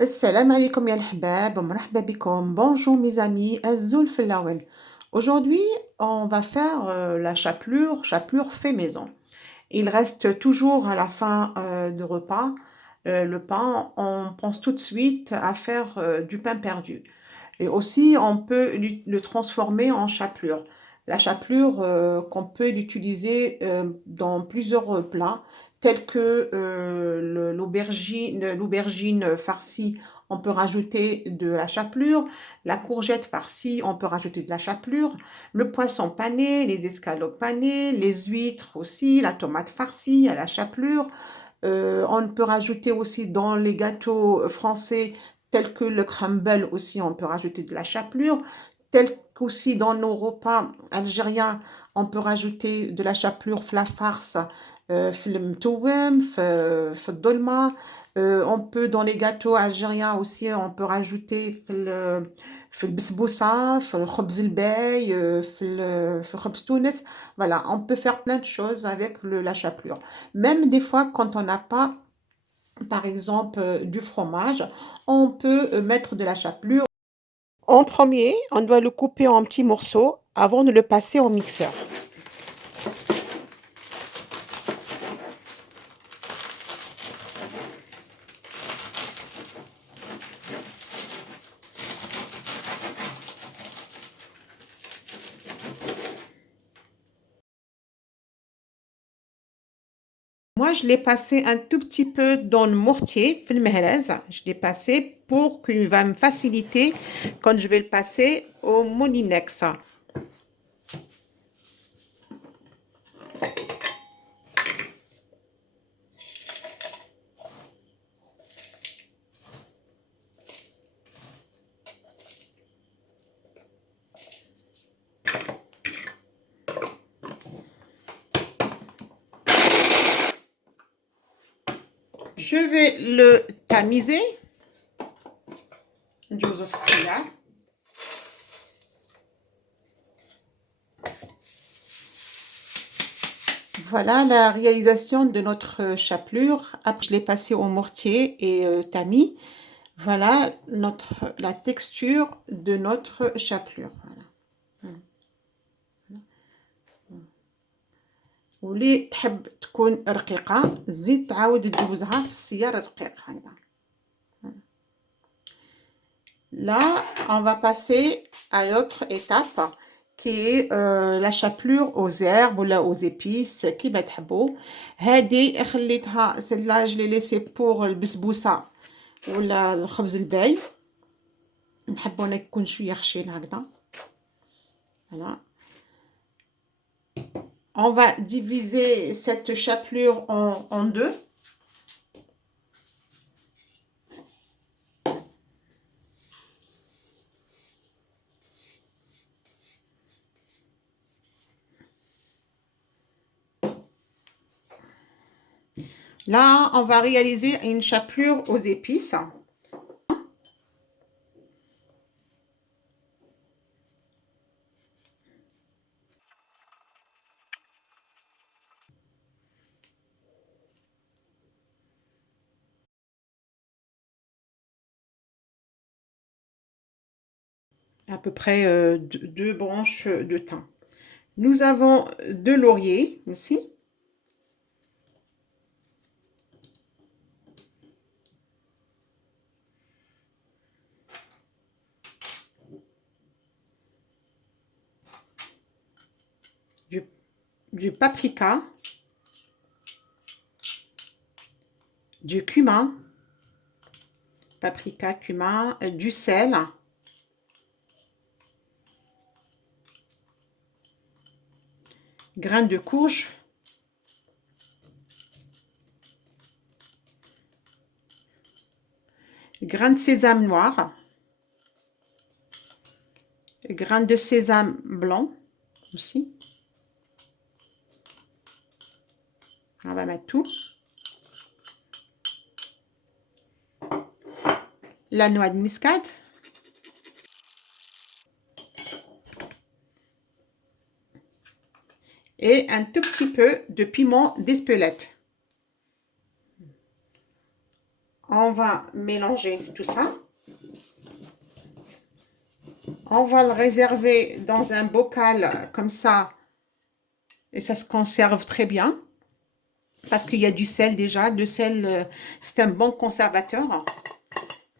Assalamu alaikum ya l'hbab, marhaba bikom. Bonjour mes amis, Azul Fellawel. Aujourd'hui, on va faire la chapelure fait maison. Il reste toujours à la fin du repas le pain. On pense tout de suite à faire du pain perdu. Et aussi, on peut le transformer en chapelure. La chapelure, qu'on peut l'utiliser dans plusieurs plats, tels que l'aubergine farcie, on peut rajouter de la chapelure, la courgette farcie, on peut rajouter de la chapelure, le poisson pané, les escalopes panées, les huîtres aussi, la tomate farcie à la chapelure. On peut rajouter aussi dans les gâteaux français tels que le crumble aussi, on peut rajouter de la chapelure. Tel qu'aussi dans nos repas algériens, on peut rajouter de la chapelure في la farce, في المتوم, في الدولمة. On peut dans les gâteaux algériens aussi, on peut rajouter في البسبوسة, في الخبز الباي, في خبز تونس. Voilà, on peut faire plein de choses avec la chapelure. Même des fois, quand on n'a pas, par exemple, du fromage, on peut mettre de la chapelure. En premier, on doit le couper en petits morceaux avant de le passer au mixeur. Moi, je l'ai passé un tout petit peu dans le mortier, في المهرز. Je l'ai passé pour qu'il va me faciliter quand je vais le passer au moulinex. Je vais le tamiser. Joseph Silla. Voilà la réalisation de notre chapelure. Après, je l'ai passé au mortier et tamis. Voilà la texture de notre chapelure. Voilà. واللي تحب تكون رقيقة زيد تعاود تجوزها في السيار رقيق هكذا. Là, on va passer à l'autre étape qui est la chapelure aux herbes ou là aux épices كيما تحبوا. هذه خليتها celle-là je l'ai laissée pour البسبوسة ولا الخبز الباي. نحبو أنا يكون شوية خشين هكذا. Voilà. On va diviser cette chapelure en deux. Là, on va réaliser une chapelure aux épices. À peu près deux branches de thym. Nous avons de laurier aussi. Du paprika. Du cumin. Paprika, cumin, du sel. Graines de courge. Grains de sésame noir. Grains de sésame blanc aussi. On va mettre tout. La noix de muscade. Et un tout petit peu de piment d'Espelette. On va mélanger tout ça. On va le réserver dans un bocal comme ça et ça se conserve très bien parce qu'il y a du sel déjà. Le sel, c'est un bon conservateur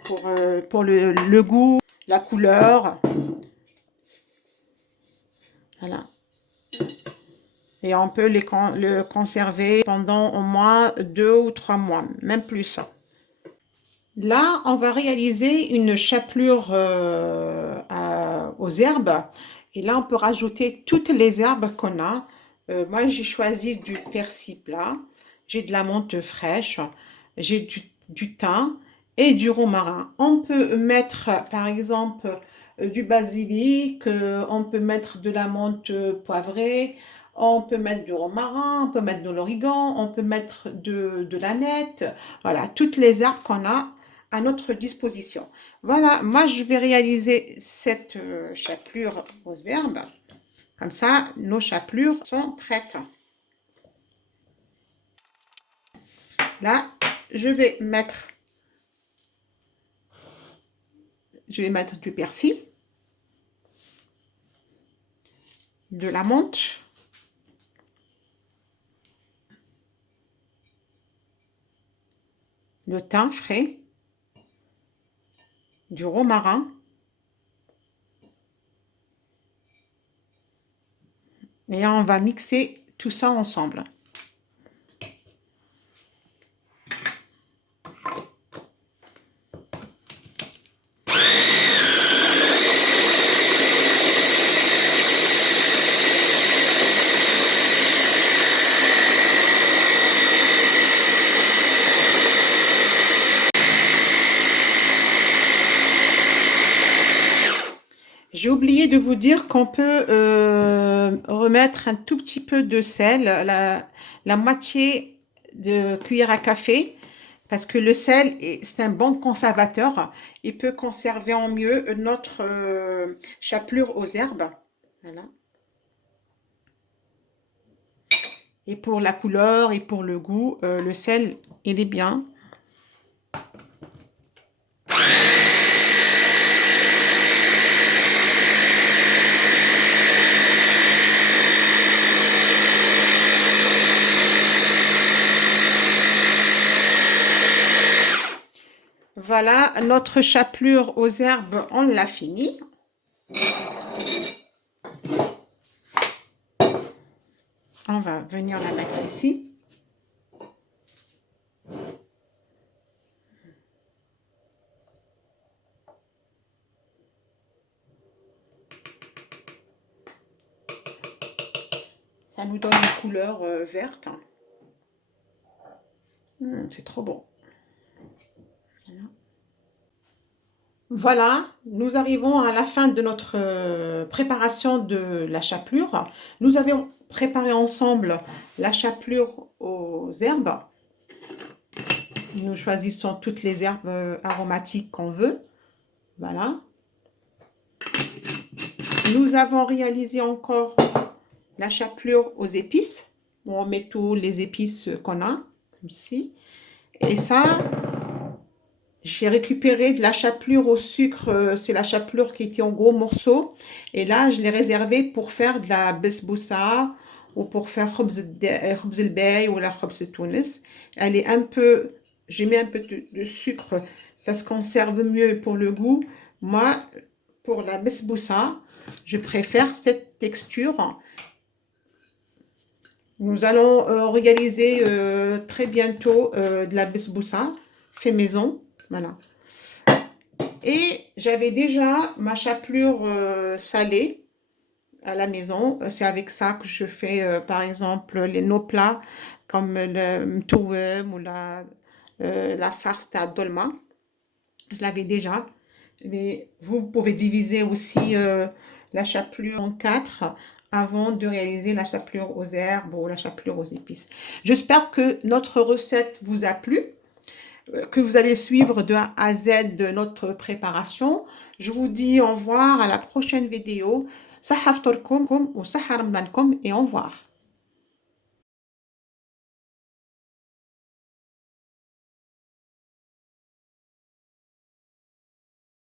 pour le goût, la couleur. Voilà. Et on peut le conserver pendant au moins 2 ou 3 mois, même plus. Là, on va réaliser une chapelure aux herbes. Et là, on peut rajouter toutes les herbes qu'on a. Moi, j'ai choisi du persil plat, j'ai de la menthe fraîche, j'ai du thym et du romarin. On peut mettre, par exemple, du basilic, on peut mettre de la menthe poivrée, on peut mettre du romarin, on peut mettre de l'origan, on peut mettre de l'aneth. Voilà, toutes les herbes qu'on a à notre disposition. Voilà, moi je vais réaliser cette chapelure aux herbes. Comme ça, nos chapelures sont prêtes. Là, je vais mettre du persil, de la menthe, le thym frais, du romarin et on va mixer tout ça ensemble. J'ai oublié de vous dire qu'on peut remettre un tout petit peu de sel, la moitié de cuillère à café, parce que le sel, c'est un bon conservateur. Il peut conserver en mieux notre chapelure aux herbes. Voilà. Et pour la couleur et pour le goût, le sel, il est bien. Voilà, notre chapelure aux herbes, on l'a fini. On va venir la mettre ici. Ça nous donne une couleur verte. C'est trop bon. Voilà, nous arrivons à la fin de notre préparation de la chapelure. Nous avons préparé ensemble la chapelure aux herbes. Nous choisissons toutes les herbes aromatiques qu'on veut. Voilà. Nous avons réalisé encore la chapelure aux épices, où on met tous les épices qu'on a, comme ici. Et ça, j'ai récupéré de la chapelure au sucre, c'est la chapelure qui était en gros morceaux. Et là, je l'ai réservée pour faire de la besboussa ou pour faire khobz el-bey ou la khobz Tunis. Elle est un peu, j'ai mis un peu de sucre, ça se conserve mieux pour le goût. Moi, pour la besboussa, je préfère cette texture. Nous allons réaliser très bientôt de la besboussa fait maison. Voilà. Et j'avais déjà ma chapelure salée à la maison. C'est avec ça que je fais, par exemple, nos plats comme le mtouem ou la farce à dolma. Je l'avais déjà. Mais vous pouvez diviser aussi la chapelure en 4 avant de réaliser la chapelure aux herbes ou la chapelure aux épices. J'espère que notre recette vous a plu, que vous allez suivre de A à Z de notre préparation. Je vous dis au revoir à la prochaine vidéo. Sahaf Torkum ou Sahar Mankum et au revoir.